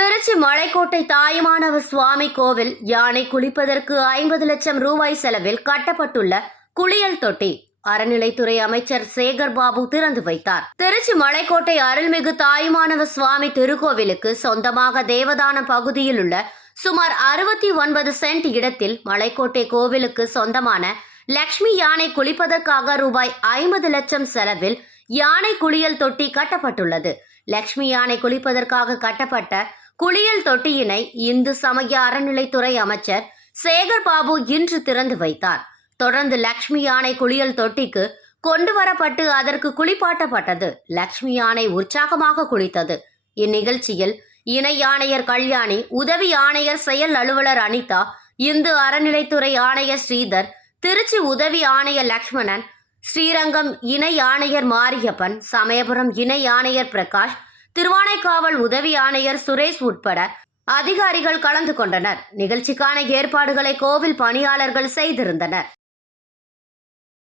திருச்சி மலைக்கோட்டை தாயுமானவர் சுவாமி கோவில் யானை குளிப்பதற்கு ஐம்பது லட்சம் ரூபாய் செலவில் கட்டப்பட்டுள்ள குளியல் தொட்டி. அறநிலைத்துறை அமைச்சர் சேகர் பாபு திறந்து வைத்தார். திருச்சி மலைக்கோட்டை அருள்மிகு தாயுமானவர் சுவாமி திருக்கோவிலுக்கு சொந்தமாக தேவதான பகுதியில் உள்ள சுமார் அறுபத்தி ஒன்பது சென்ட் இடத்தில் மலைக்கோட்டை கோவிலுக்கு சொந்தமான லக்ஷ்மி யானை குளிப்பதற்காக ரூபாய் ஐம்பது லட்சம் செலவில் யானை குளியல் தொட்டி கட்டப்பட்டுள்ளது. லக்ஷ்மி யானை குளிப்பதற்காக கட்டப்பட்ட குளியல் தொட்டியினை இந்து சமய அறநிலைத்துறை அமைச்சர் சேகர் பாபு இன்று திறந்து வைத்தார். தொடர்ந்து லக்ஷ்மி யானை குளியல் தொட்டிக்கு கொண்டு வரப்பட்டு அதற்கு குளிப்பாட்டப்பட்டது. லக்ஷ்மி யானை உற்சாகமாக குளித்தது. இந்நிகழ்ச்சியில் இணை ஆணையர் கல்யாணி உதவி ஆணையர் செயல் அலுவலர் அனிதா இந்து அறநிலைத்துறை ஆணையர் ஸ்ரீதர் திருச்சி உதவி ஆணையர் லக்ஷ்மணன் ஸ்ரீரங்கம் இணை ஆணையர் மாரியப்பன் சமயபுரம் இணை ஆணையர் பிரகாஷ் திருவானைக்காவல் உதவி ஆணையர் சுரேஷ் உட்பட அதிகாரிகள் கலந்து கொண்டனர். நிகழ்ச்சிக்கான ஏற்பாடுகளை கோவில் பணியாளர்கள் செய்திருந்தனர்.